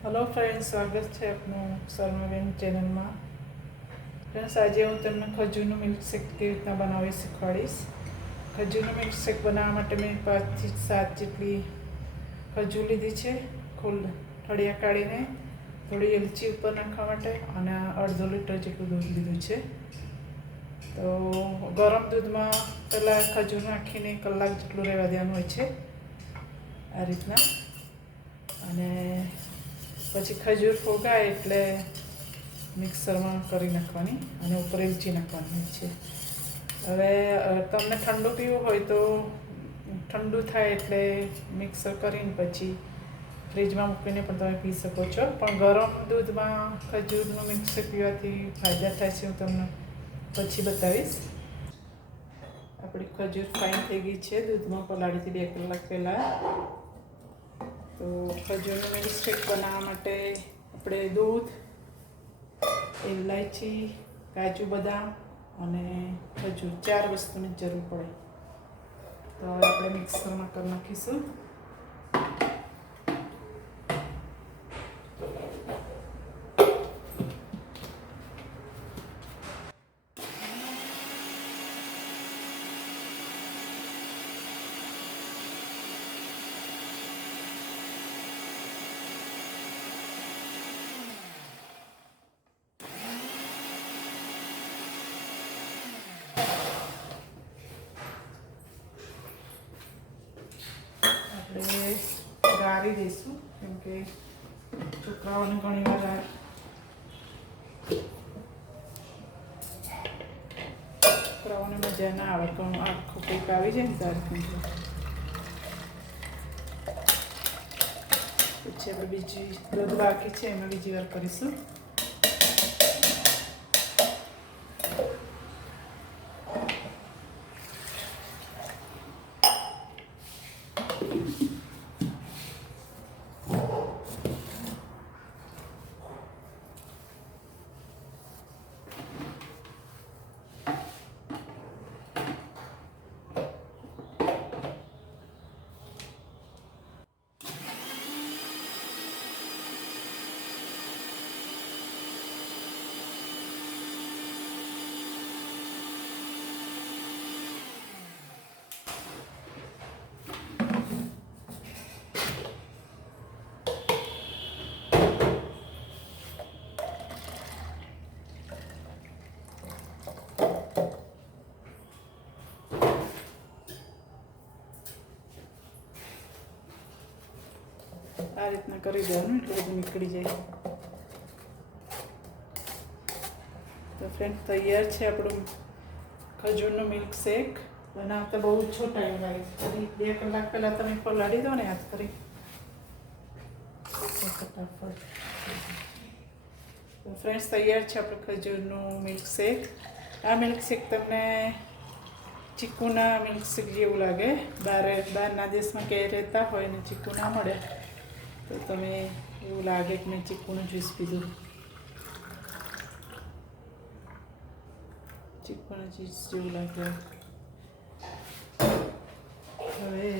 Hello friends, स्वागत है अपनों शर्मा चैनल में। फ्रेंड्स, आज हूँ तमने खजूरનું મિલ્કશેક કેવી રીતના બનાવી શીખવાડીશ। ખજૂરનું મિલ્કશેક બનાવવા માટે મેં 5 થી 7 જેટલી ખજૂર લીધી છે। ઠળિયા કાઢીને થોડી એલચી ઉપર નાખવા માટે અને અડધો લીટર જેટલું દૂધ લીધું છે। તો ગરમ દૂધમાં પહેલાં ખજૂર નાખીને કલાક જેટલું રહેવા દેવાનું હોય છે આ રીતના। અને પછી ખજૂર ફોગાય એટલે મિક્સરમાં કરી નાખવાની અને ઉપર એલચી નાખવાની છે। હવે તમને ઠંડુ પીવું હોય તો ઠંડુ થાય એટલે મિક્સર કરીને પછી ફ્રીજમાં મૂકીને પણ તમે પી શકો છો। પણ ગરમ દૂધમાં ખજૂરનું મિક્સર પીવાથી ફાયદા થાય છે, હું તમને પછી બતાવીશ। આપણી ખજૂર ફાઇન થઈ ગઈ છે, દૂધમાં પલાળીથી 2 કલાક પહેલાં। તો ખજૂરનું મિલ્કશેક બનાવવા માટે આપણે દૂધ, ઇલાયચી, કાજુ બદામ અને ખજૂર 4 વસ્તુની જરૂર પડે। તો આપણે મિક્સરમાં કરી નાખીશું। આપણે ગાળી દઈશું, કેમ કે છોકરાઓને ઘણી વાર છોકરાઓને મજા ના આવે, ઘણું આખું કંઈક આવી જાય ને ત્યારે પછી આપણે બીજી દૂધ બાકી છે એમાં બીજી વાર કરીશું। આ રીતના કરી દેવાનું એટલે બધું નીકળી જાય। તો ફ્રેન્ડ, તૈયાર છે આપણું ખજૂરનું મિલ્કશેક। બનાવતા બહુ ઓછો ટાઈમ લાગે છે, 2 કલાક પહેલાં તમે પલાળી દો ને યાદ કરી ફટાફટ। તો ફ્રેન્ડ્સ, તૈયાર છે આપણું ખજૂરનું મિલ્કશેક। આ મિલ્કશેક તમને ચીકુના મિલ્કશેક જેવું લાગે। બહારના દેશમાં ક્યાંય રહેતા હોય ને ચીકુ ના મળે તો તમે એવું લાગે કે મેં ચીકુનું જ્યુસ પીધું। ચીકુના જ્યુસ જેવું લાગે। હવે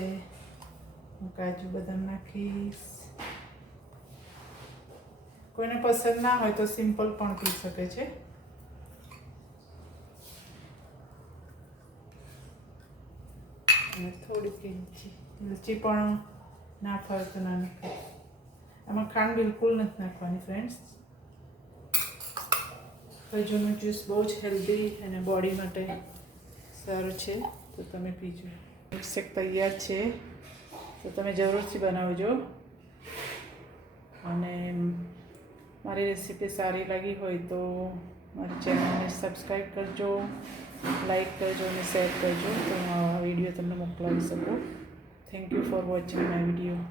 હું કાજુ બદામ નાખીશ। કોઈને પસંદ ના હોય તો સિમ્પલ પણ પી શકે છે। અને થોડીક એલચી પણ ના ફાવે તો ના નાખાય। આમાં ખાંડ બિલકુલ નથી નાખવાની ફ્રેન્ડ્સ। ખજૂરનું જ્યુસ બહુ જ હેલ્ધી અને બોડી માટે સારું છે, તો તમે પીજો। મિલ્કશેક તૈયાર છે, તો તમે જરૂરથી બનાવજો। અને મારી રેસીપી સારી લાગી હોય તો મારી ચેનલને સબસ્ક્રાઈબ કરજો, લાઈક કરજો અને શેર કરજો, તો આ વિડીયો તમને મોકલાવી શકું। Thank you for watching my video.